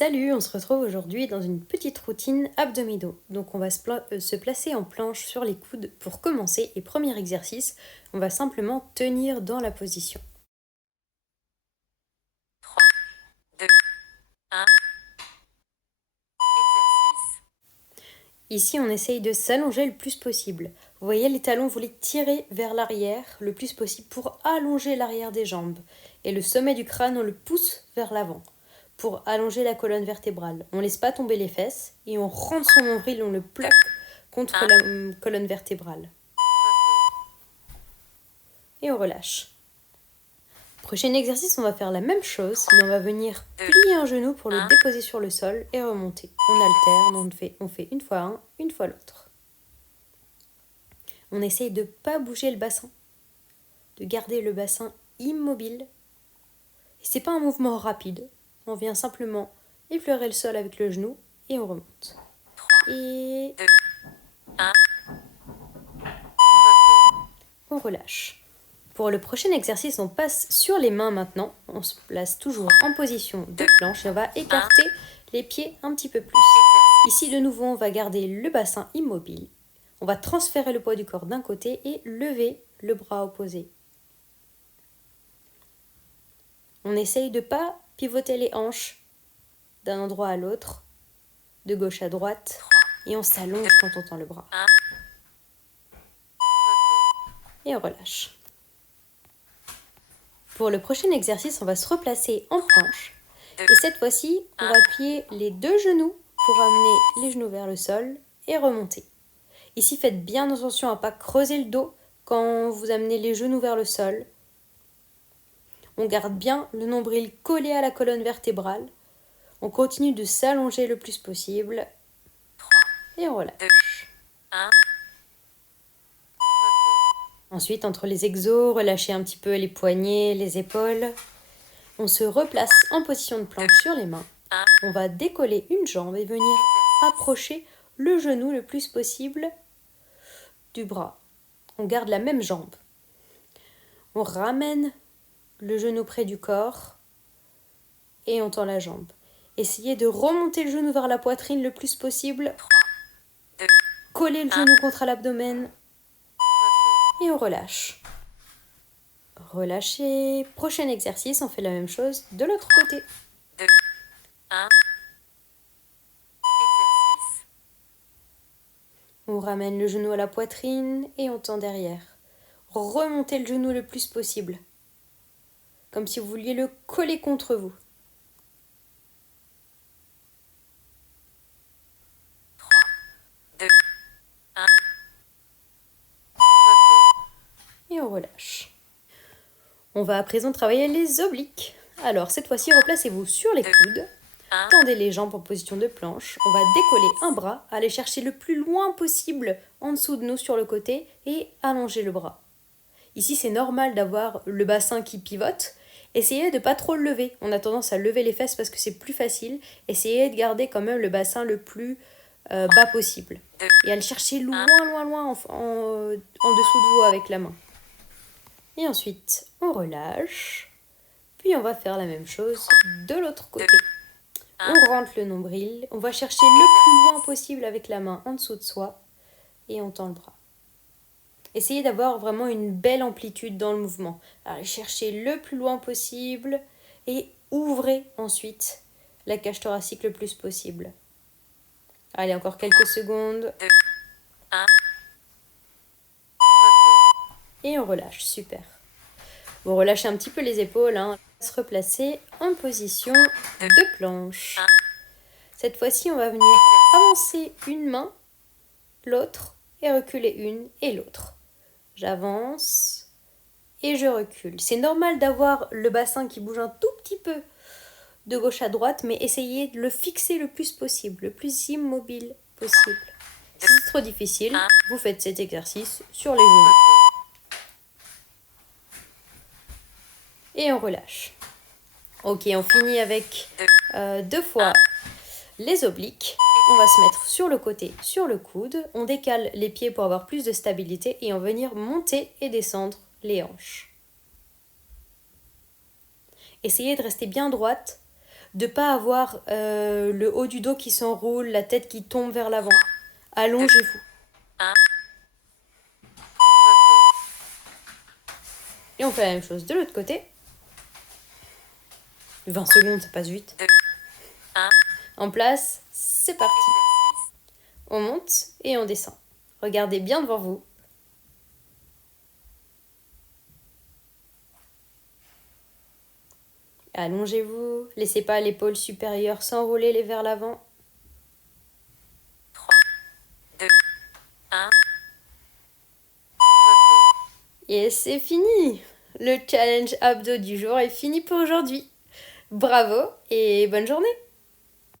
Salut, on se retrouve aujourd'hui dans une petite routine abdominaux. Donc on va se placer en planche sur les coudes pour commencer. Et premier exercice, on va simplement tenir dans la position. 3, 2, 1. Exercice. Ici, on essaye de s'allonger le plus possible. Vous voyez, les talons, vous les tirez vers l'arrière le plus possible pour allonger l'arrière des jambes. Et le sommet du crâne, on le pousse vers l'avant pour allonger la colonne vertébrale. On ne laisse pas tomber les fesses et on rentre son nombril, on le plaque contre la colonne vertébrale. Et on relâche. Prochain exercice, on va faire la même chose, mais on va venir plier un genou pour le déposer sur le sol et remonter. On alterne, on fait une fois un, une fois l'autre. On essaye de ne pas bouger le bassin, de garder le bassin immobile. Et c'est pas un mouvement rapide, on vient simplement effleurer le sol avec le genou et on remonte. 3, Et 2, 1. on relâche. Pour le prochain exercice, on passe sur les mains maintenant. On se place toujours en position de planche et on va écarter les pieds un petit peu plus. Ici, de nouveau, on va garder le bassin immobile. On va transférer le poids du corps d'un côté et lever le bras opposé. On essaye de ne pas pivoter les hanches d'un endroit à l'autre, de gauche à droite, et on s'allonge quand on tend le bras. Et on relâche. Pour le prochain exercice, on va se replacer en planche. Et cette fois-ci, on va plier les deux genoux pour amener les genoux vers le sol et remonter. Ici, faites bien attention à ne pas creuser le dos quand vous amenez les genoux vers le sol. On garde bien le nombril collé à la colonne vertébrale. On continue de s'allonger le plus possible. 3, et on relâche. 2, 1. Ensuite, entre les exos, relâchez un petit peu les poignets, les épaules. On se replace en position de planche sur les mains. On va décoller une jambe et venir approcher le genou le plus possible du bras. On garde la même jambe. On ramène le genou près du corps et on tend la jambe. Essayez de remonter le genou vers la poitrine le plus possible. 3, 2, Collez le genou contre l'abdomen et on relâche. Relâchez. Prochain exercice, on fait la même chose de l'autre côté. 2, 1. Exercice. On ramène le genou à la poitrine et on tend derrière. Remontez le genou le plus possible, comme si vous vouliez le coller contre vous. 3, 2, 1. Et on relâche. On va à présent travailler les obliques. Alors cette fois-ci, replacez-vous sur les coudes. Tendez les jambes en position de planche. On va décoller un bras, aller chercher le plus loin possible en dessous de nous sur le côté et allonger le bras. Ici, c'est normal d'avoir le bassin qui pivote. Essayez de ne pas trop le lever. On a tendance à lever les fesses parce que c'est plus facile. Essayez de garder quand même le bassin le plus bas possible. Et à le chercher loin en dessous de vous avec la main. Et ensuite, on relâche. Puis on va faire la même chose de l'autre côté. On rentre le nombril. On va chercher le plus loin possible avec la main en dessous de soi. Et on tend le bras. Essayez d'avoir vraiment une belle amplitude dans le mouvement. Allez chercher le plus loin possible et ouvrez ensuite la cage thoracique le plus possible. Allez, encore quelques secondes. 2, 1. Et on relâche, super. Bon, relâchez un petit peu les épaules, On va se replacer en position de planche. Cette fois-ci, on va venir avancer une main, l'autre, et reculer une et l'autre. J'avance et je recule. C'est normal d'avoir le bassin qui bouge un tout petit peu de gauche à droite, mais essayez de le fixer le plus possible, le plus immobile possible. Si c'est trop difficile, vous faites cet exercice sur les genoux. Et on relâche. Ok, on finit avec 2 fois les obliques. On va se mettre sur le côté, sur le coude. On décale les pieds pour avoir plus de stabilité et on va venir monter et descendre les hanches. Essayez de rester bien droite. de pas avoir le haut du dos qui s'enroule, la tête qui tombe vers l'avant. Allongez-vous. 1. Et on fait la même chose de l'autre côté. 20 secondes, ça passe vite. 2. 1. En place, c'est parti. Exercice. On monte et on descend. Regardez bien devant vous. Allongez-vous. Laissez pas l'épaule supérieure s'enrouler vers l'avant. 3. 2. 1. Et c'est fini. Le challenge abdos du jour est fini pour aujourd'hui. Bravo et bonne journée.